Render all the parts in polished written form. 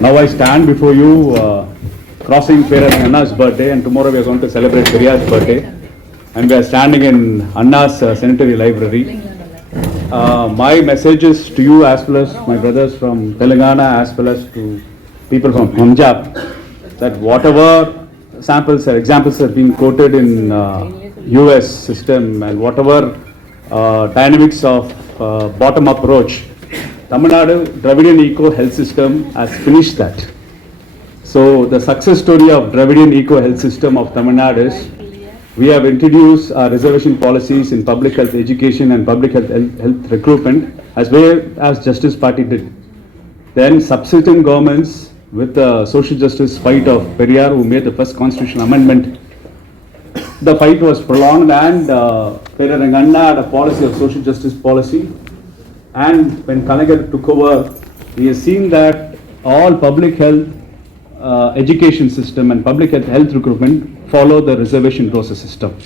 Now I stand before you crossing Peran Anna's birthday, and tomorrow we are going to celebrate Periya's birthday. And we are standing in Anna's Sanitary Library. My message is to you as well as my brothers from Telangana as well as to people from Punjab, that whatever samples or examples have been quoted in US system and whatever dynamics of bottom-up approach, Tamil Nadu Dravidian Eco Health System has finished that. So the success story of Dravidian Eco Health System of Tamil Nadu is we have introduced our reservation policies in public health education and public health recruitment as well as Justice Party did. Then subsequent governments with the social justice fight of Periyar, who made the first constitutional amendment, the fight was prolonged, and Periyar and Anna had a policy of social justice policy. And when Kalaignar took over, we have seen that all public health education system and public health recruitment follow the reservation process system.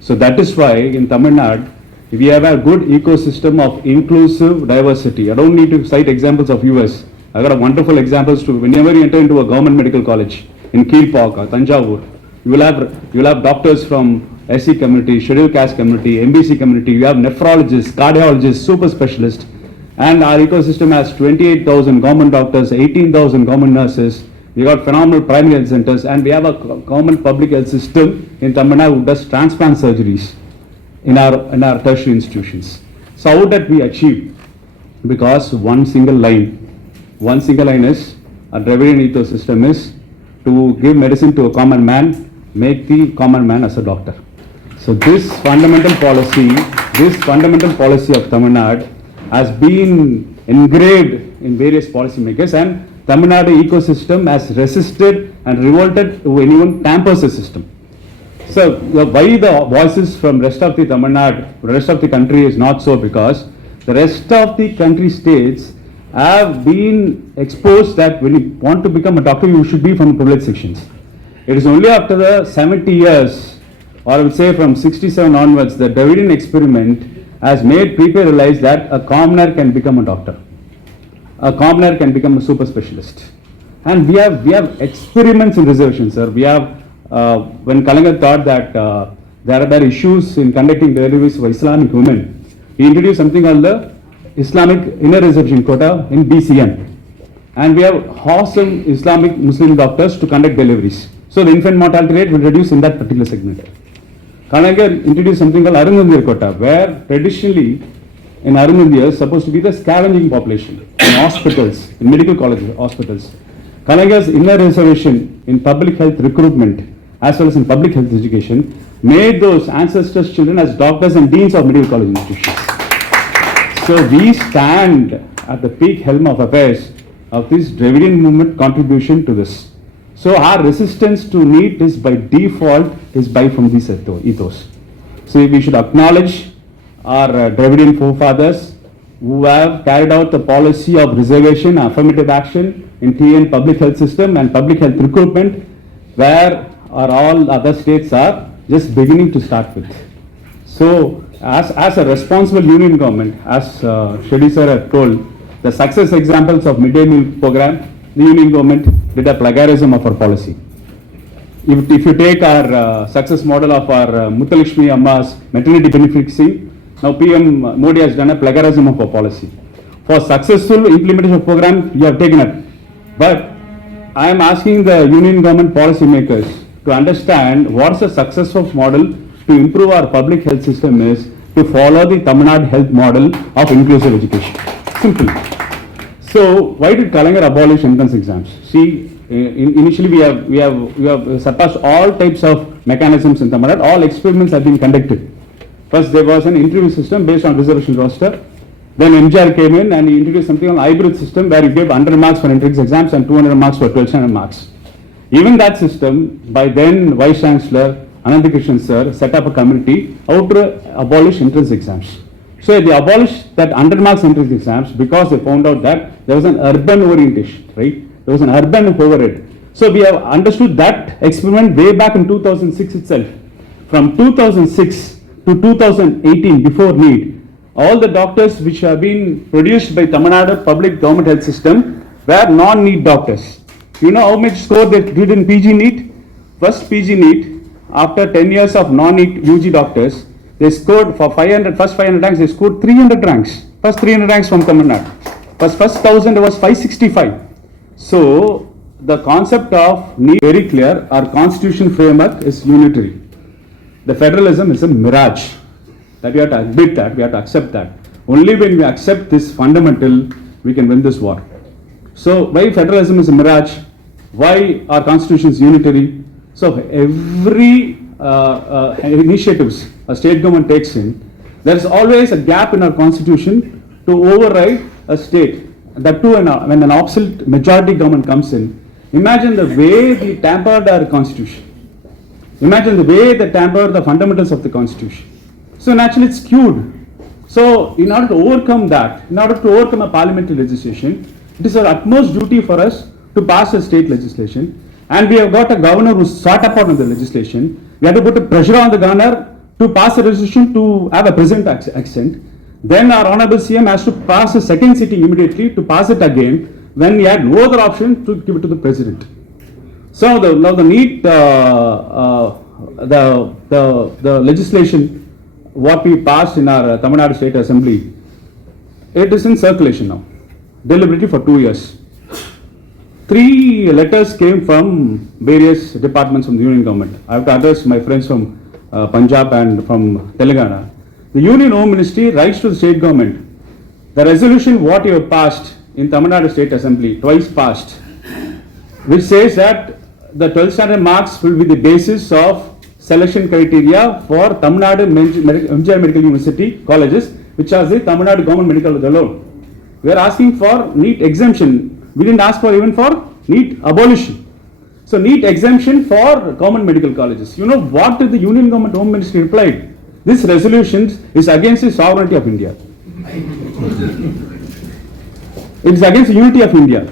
So that is why in Tamil Nadu, we have a good ecosystem of inclusive diversity. I don't need to cite examples of US. I got a wonderful examples to whenever you enter into a government medical college in Keelpok or Tanjavur, you will have doctors from SC community, scheduled caste community, MBC community, you have nephrologists, cardiologists, super specialists, and our ecosystem has 28,000 government doctors, 18,000 government nurses. We got phenomenal primary health centers, and we have a government public health system in Tamil Nadu who does transplant surgeries in our tertiary institutions. So how did we achieve? Because one single line is a Dravidian ecosystem is to give medicine to a common man, make the common man as a doctor. So this fundamental policy of Tamil Nadu has been engraved in various policymakers, and Tamil Nadu ecosystem has resisted and revolted to anyone tampers the system. So why the voices from rest of the Tamil Nadu, rest of the country is not so, because the rest of the country states have been exposed that when you want to become a doctor, you should be from the privileged sections. It is only after the 70 years, or I would say from 67 onwards, the Dravidian experiment has made people realize that a commoner can become a doctor. A commoner can become a super specialist. And we have experiments in reservation, sir. We have, when Kalaignar thought that there are issues in conducting deliveries for Islamic women, he introduced something called the Islamic inner reservation quota in BCM. And we have awesome Islamic Muslim doctors to conduct deliveries. So the infant mortality rate will reduce in that particular segment. Kalaignar introduced something called Arundhatiar quota, where traditionally in Arundhatiar is supposed to be the scavenging population in hospitals, in medical colleges, hospitals. Kalaignar's inner reservation in public health recruitment as well as in public health education made those ancestors' children as doctors and deans of medical college institutions. So we stand at the peak helm of affairs of this Dravidian movement contribution to this. So our resistance to NEET is by default is by from this ethos. So we should acknowledge our Dravidian forefathers who have carried out the policy of reservation, affirmative action in TN public health system and public health recruitment, where all other states are just beginning to start with. So as a responsible union government, as Shetty sir had told, the success examples of midday meal program, the union government did a plagiarism of our policy. If you take our success model of our Muthalakshmi Amma's maternity benefit scheme, now PM Modi has done a plagiarism of our policy. For successful implementation of program, you have taken it. But I am asking the union government policy makers to understand what's the successful model to improve our public health system is to follow the Tamil Nadu health model of inclusive education. Simple. So why did Kalaignar abolish entrance exams? See, initially we have surpassed all types of mechanisms in Tamil Nadu. All experiments have been conducted. First there was an interview system based on reservation roster. Then MJR came in and he introduced something on hybrid system where you gave 100 marks for entrance exams and 200 marks for 12th standard marks. Even that system, by then Vice Chancellor Anandakrishnan sir set up a committee how to abolish entrance exams. So they abolished that 100 marks entrance exams because they found out that there was an urban orientation, right? There was an urban overhead. So we have understood that experiment way back in 2006 itself. From 2006 to 2018, before NEET, all the doctors which have been produced by Tamil Nadu public government health system were non-NEET doctors. You know how much score they did in PG NEET? First PG NEET, after 10 years of non-NEET UG doctors, they scored for 500, first 500 ranks, they scored 300 ranks. First 300 ranks from Tamil Nadu. First 1000 was 565. So, the concept of NEET very clear, our constitution framework is unitary. The federalism is a mirage. That we have to admit that, we have to accept that. Only when we accept this fundamental, we can win this war. So, why federalism is a mirage? Why our constitution is unitary? So, every initiatives a state government takes in, there is always a gap in our constitution to override a state. That too, when an absolute majority government comes in, imagine the way we tampered our constitution. Imagine the way they tamper the fundamentals of the constitution. So naturally it's skewed. So in order to overcome that, in order to overcome a parliamentary legislation, it is our utmost duty for us to pass a state legislation. And we have got a governor who sought upon the legislation. We have to put a pressure on the governor to pass a resolution to have a present accent. Then our honorable CM has to pass a second sitting immediately to pass it again when he had no other option to give it to the president. So now the NEET, the legislation what we passed in our Tamil Nadu State Assembly, it is in circulation now, deliberately for 2 years. 3 letters came from various departments from the union government. I have to address my friends from Punjab and from Telangana. The Union Home Ministry writes to the state government, the resolution what you have passed in Tamil Nadu State Assembly, twice passed, which says that the 12th standard marks will be the basis of selection criteria for Tamil Nadu MGR Medical University colleges, which are the Tamil Nadu Government Medical College alone. We are asking for NEET exemption. We didn't ask for even for NEET abolition. So NEET exemption for government medical colleges. You know what did the Union Government Home Ministry replied? This resolution is against the sovereignty of India. It is against the unity of India.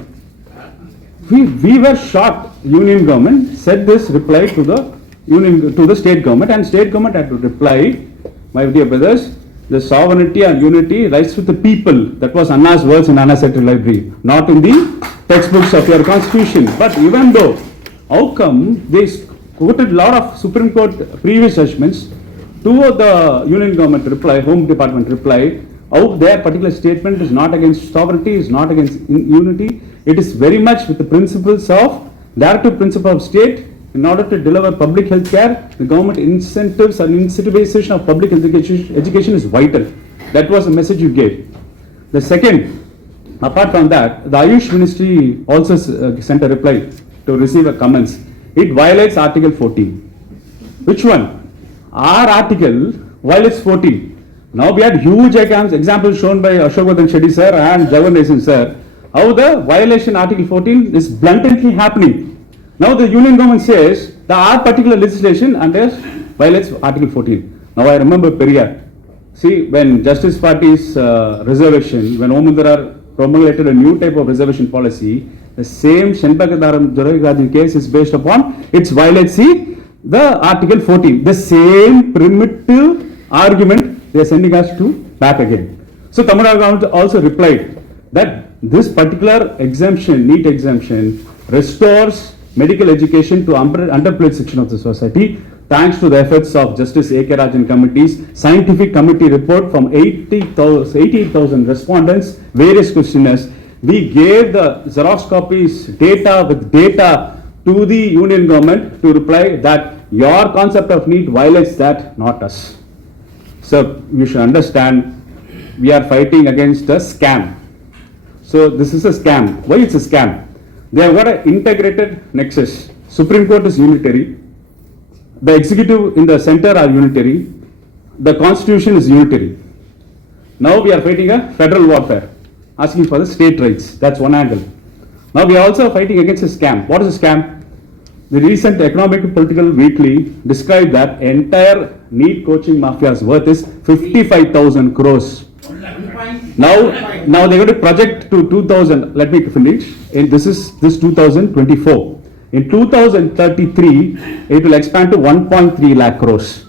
We were shocked. Union government said this reply to the state government, and state government had to reply, my dear brothers, the sovereignty and unity lies with the people. That was Anna's words in Anna Central Library, not in the textbooks of your constitution. But even though, how come they quoted a lot of Supreme Court previous judgments to the Union government reply, Home Department reply, how their particular statement is not against sovereignty, is not against unity. It is very much with the principles of directive principle of state. In order to deliver public health care, the government incentives and incentivization of public health education is vital. That was the message you gave. The second, apart from that, the Ayush Ministry also sent a reply to receive a comments. It violates Article 14. Which one? Our article violates 14. Now we had huge examples shown by Ashok Shetty sir and Jagan Singh sir, how the violation Article 14 is blatantly happening. Now the Union government says that our particular legislation violates Article 14. Now I remember Periyar. See, when Justice Party's reservation, when Om Indra promulgated a new type of reservation policy, the same Shenpakadaram Joragajin case is based upon its violates the Article 14. The same primitive argument they are sending us to back again. So Tamil Nadu government also replied that this particular exemption, NEET exemption, restores medical education to underprivileged section of the society, thanks to the efforts of Justice A.K. Rajan Committee's scientific committee report from 88,000 respondents, various questionnaires. We gave the Xerox copies, data with data to the Union government to reply that your concept of NEET violates that, not us. So you should understand, we are fighting against a scam. So this is a scam. Why it's a scam? They have got an integrated nexus. Supreme Court is unitary. The executive in the center are unitary. The constitution is unitary. Now we are fighting a federal warfare, asking for the state rights. That's one angle. Now we are also fighting against a scam. What is a scam? The recent Economic and Political Weekly described that entire NEET coaching mafia's worth is 55,000 crores. Now they're going to project to 2000. Let me finish. This 2024. In 2033, it will expand to 1.3 lakh crores.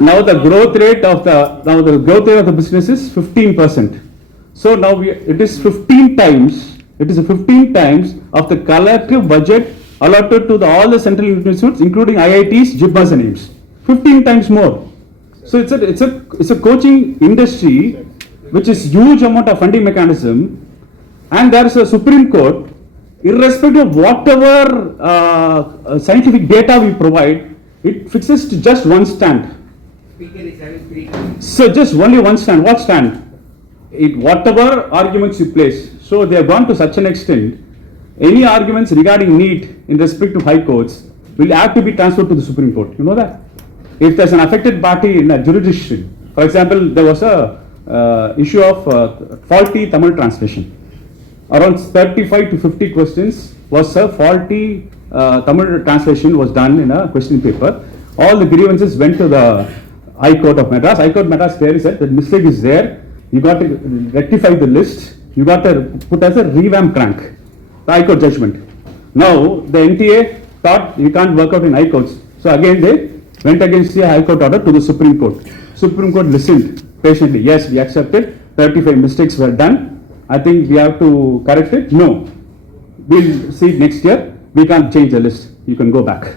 Now the growth rate of the business is 15%. So now it is 15 times It is 15 times of the collective budget allotted to all the central institutes, including IITs, JIPMAs and AIIMS. 15 times more. So it's a coaching industry which is huge amount of funding mechanism, and there is a Supreme Court, irrespective of whatever scientific data we provide, it fixes to just one stand. So just only one stand. What stand? Whatever arguments you place. So they have gone to such an extent, any arguments regarding need in respect to high courts will have to be transferred to the Supreme Court. You know that? If there's an affected party in a jurisdiction, for example, there was a issue of faulty Tamil translation. Around 35 to 50 questions was a faulty Tamil translation was done in a question paper. All the grievances went to the High Court of Madras. High Court Madras clearly said the mistake is there. You got to rectify the list. You got to put as a revamp rank. The High Court judgment. Now the NTA thought you can't work out in High Courts. So again they went against the High Court order to the Supreme Court. Supreme Court listened patiently. Yes, we accepted. 35 mistakes were done. I think we have to correct it. No. We'll see it next year. We can't change the list. You can go back.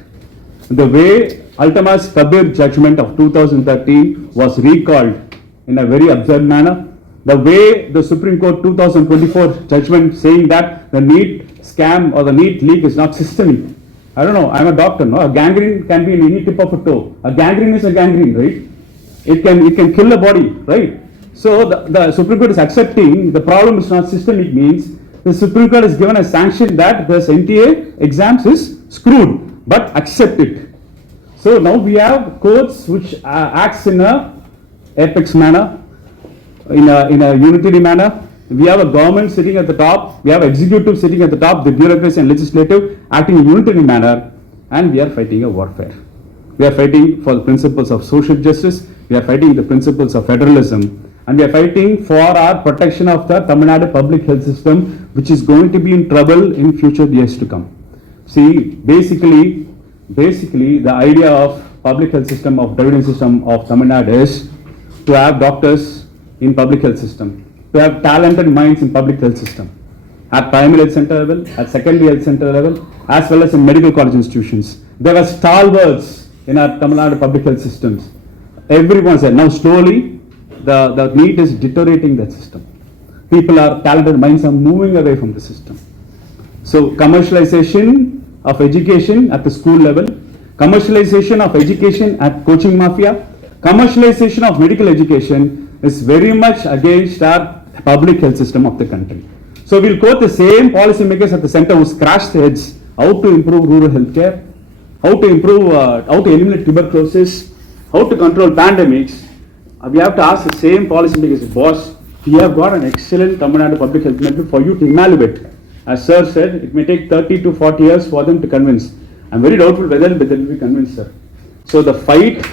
The way Ultima's Kabir judgment of 2013 was recalled in a very absurd manner. The way the Supreme Court 2024 judgment saying that the NEET scam or the NEET leak is not systemic. I don't know, I'm a doctor, no? A gangrene can be in any tip of a toe. A gangrene is a gangrene, right? It can kill the body, right? So the Supreme Court is accepting the problem is not systemic, means the Supreme Court has given a sanction that the NTA exams is screwed, but accept it. So now we have courts which acts in a apex manner, in a unitary manner. We have a government sitting at the top, we have executive sitting at the top, the bureaucracy and legislative acting in a unitary manner, and we are fighting a warfare. We are fighting for the principles of social justice, we are fighting the principles of federalism, and we are fighting for our protection of the Tamil Nadu public health system, which is going to be in trouble in future years to come. See, basically the idea of public health system, of Dravidian system of Tamil Nadu is to have doctors in public health system, to have talented minds in public health system, at primary health center level, at secondary health center level, as well as in medical college institutions. There were stalwarts in our Tamil Nadu public health systems. Everyone said, now slowly the need is deteriorating that system. Talented minds are moving away from the system. So commercialization of education at the school level, commercialization of education at coaching mafia, commercialization of medical education is very much against our public health system of the country. So we'll quote the same policymakers at the center who scratched their heads how to improve rural healthcare, how to eliminate tuberculosis, how to control pandemics. We have to ask the same policymakers, boss, we have got an excellent Tamil Nadu public health method for you to evaluate. As sir said, it may take 30 to 40 years for them to convince. I'm very doubtful whether they will be convinced, sir. So the fight,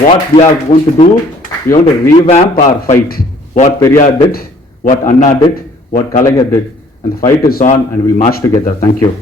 what we are going to do, we want to revamp our fight. What Periyar did, what Anna did, what Kalaignar did. And the fight is on and we'll march together. Thank you.